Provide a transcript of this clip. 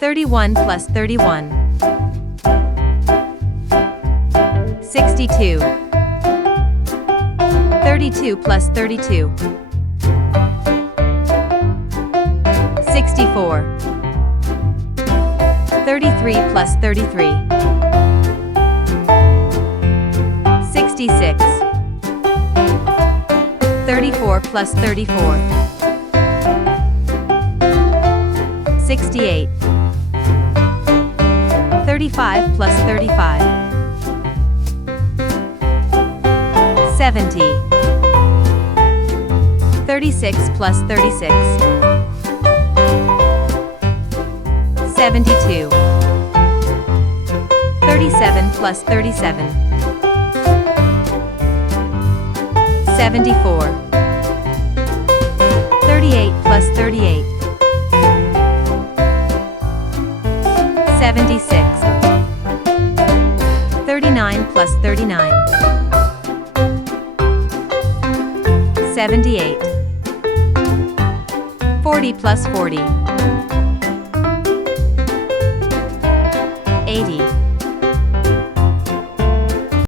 31 plus 31. 62. 32 plus 32. 64. 33 plus 33. 66. 34 plus 34. 68. 35 plus 35. 70. 36 plus 36. 72. 37 plus 37. 74. 38 plus 38. 76. 39 plus 39. 78. 40 plus 40.